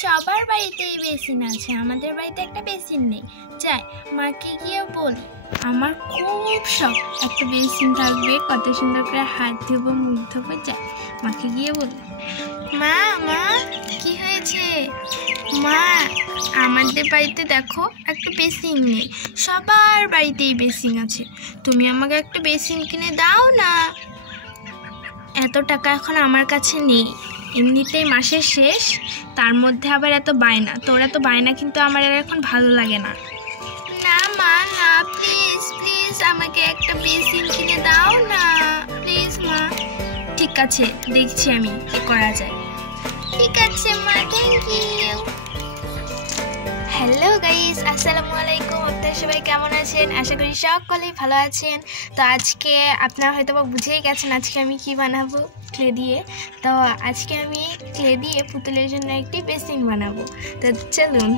সবার বাড়িতেই বেসিন আছে, আমাদের বাড়িতে একটা বেসিন নেই। যাই মাকে গিয়ে বলি, আমার খুব শখ একটা বেসিন থাকবে, কত সুন্দর করে হাত ধোবো মুখ ধোবো। যাই মাকে গিয়ে বলি, মা মা কি হয়েছে? মা আমাদের বাড়িতে দেখো একটা বেসিন নেই, সবার বাড়িতেই বেসিন আছে, তুমি আমাকে একটা বেসিন কিনে দাও না। এত টাকা এখন আমার কাছে নেই, এমনিতেই মাসের শেষ, তার মধ্যে আবার এত বায়না। তোরা তো বায়না কিন্তু আমার আর এখন ভালো লাগে না। না মা না, প্লিজ প্লিজ আমাকে একটা বেসিন কিনে দাও না, প্লিজ মা। ঠিক আছে, দেখছি আমি কি করা যায়। ঠিক আছে মা, থ্যাংক ইউ। হ্যালো গাইস, আসসালামু আলাইকুম। আপনারা সবাই কেমন আছেন? আশা করি সকলেই ভালো আছেন। তো আজকে আপনারা হয়তো বা বুঝেই গেছেন আজকে আমি কি বানাবো ক্লে দিয়ে। তো আজকে আমি ক্লে দিয়ে পুতুলের জন্য একটি বেসিন বানাবো। তো চলুন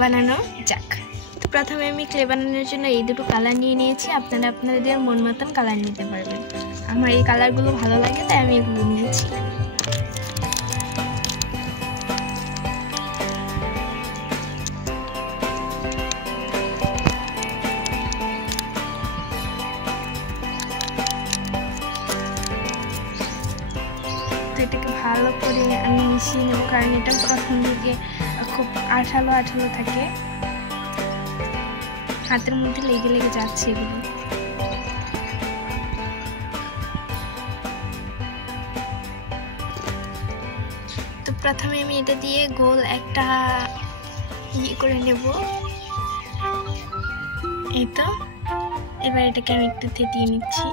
বানানো যাক। তো প্রথমে আমি ক্লে বানানোর জন্য এই দুটো কালার নিয়ে নিয়েছি। আপনারা আপনাদের মন মতন কালার নিতে পারবেন। আমার এই কালারগুলো ভালো লাগে তাই আমি এগুলো নিয়েছি। এটাকে ভালো করে আমি মিশিয়ে নেব, কারণ এটা প্রথম দিকে খুব আঠালো আঠালো থাকে, হাতের মধ্যে লেগে লেগে যাচ্ছে এগুলো। তো প্রথমে আমি এটা দিয়ে গোল একটা করে নেব। এই তো এবার এটাকে আমি একটু থেতিয়ে নিচ্ছি।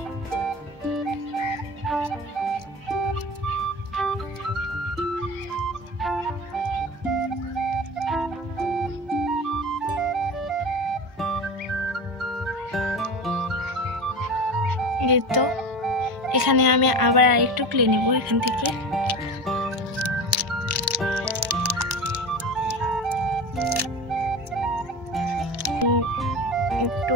তো এখানে আমি আবার আরেকটু ক্লে নেব এখান থেকে। একটু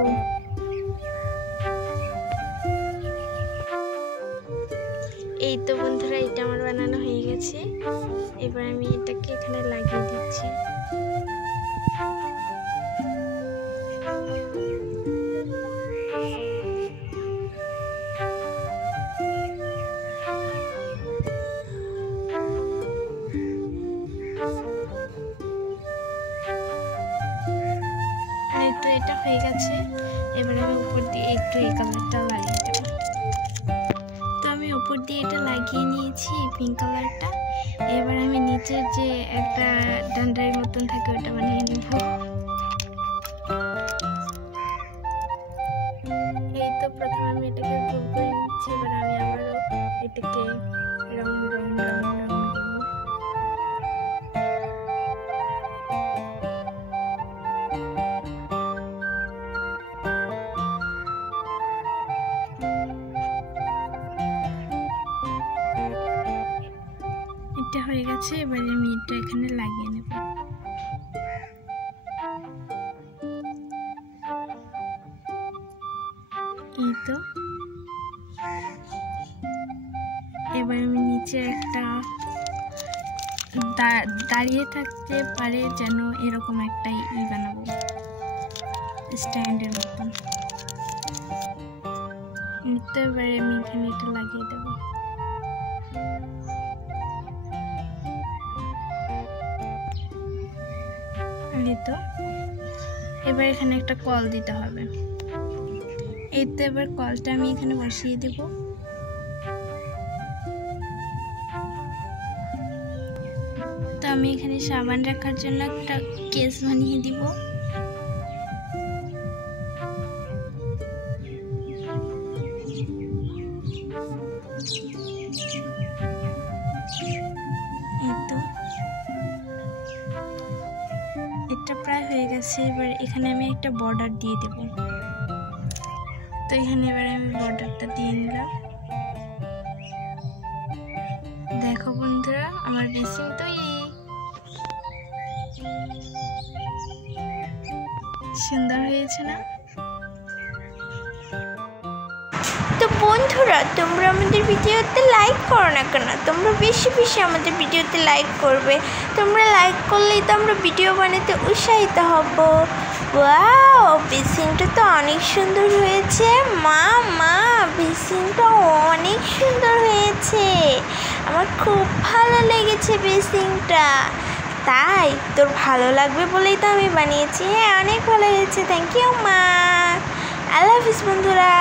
এই তো বন্ধুরা, এটা আমার বানানো হয়ে গেছে। এবার আমি এটাকে এখানে লাগিয়ে দিচ্ছি। তো এটা হয়ে গেছে। এবার আমি উপর দিয়ে একটু এই কালারটা লাগিয়ে দেব। তো আমি উপর দিয়ে এটা লাগিয়ে নিয়েছি পিঙ্ক কালারটা। এবার আমি নিচের যে একটা ডান্ডারের মতন থাকে ওটা বানিয়ে নেব। এই তো প্রথমে আমি এটাকে গোল করে নিচ্ছি। এবার আমি আবারও এটাকে রাউন্ড রাউন্ড রাউন্ড রাউন্ড করবো। এটা হয়ে গেছে। এবার আমি এটা এখানে লাগিয়ে নেব। এই তো এবার আমি নিচে একটা দাঁড়িয়ে থাকতে পারে যেন এরকম একটা বানাবো, স্ট্যান্ডের মতন। তো এবারে আমি এখানে এটা লাগিয়ে দেবো। তো এবার এখানে একটা কল দিতে হবে। এই তো এবার কলটা আমি এখানে বসিয়ে দেব। তো আমি এখানে সাবান রাখার জন্য একটা কেস বানিয়ে দিব। এই তো এটা প্রায় হয়ে গেছে। এবার এখানে আমি একটা বর্ডার দিয়ে দেব। তো এখানে এবার আমি বর্ডারটা দিয়ে নিলাম। দেখো বন্ধুরা, আমার বেসিন তৈরি। সুন্দর হয়েছে না? তো বন্ধুরা, তোমরা আমাদের ভিডিওতে লাইক করো না কেন? তোমরা বেশি বেশি আমাদের ভিডিওতে লাইক করবে। তোমরা লাইক করলেই তো আমরা ভিডিও বানাতে উৎসাহিত হব। ওয়াও, বেসিনটা তো অনেক সুন্দর হয়েছে। মা মা বেসিনটা অনেক সুন্দর হয়েছে। আমার খুব ভালো লেগেছে বেসিনটা। তাই তোর ভালো লাগবে বলেই তো আমি বানিয়েছি। হ্যাঁ, অনেক ভালো হয়েছে। থ্যাংক ইউ মা। আল্লাহ হাফিজ বন্ধুরা।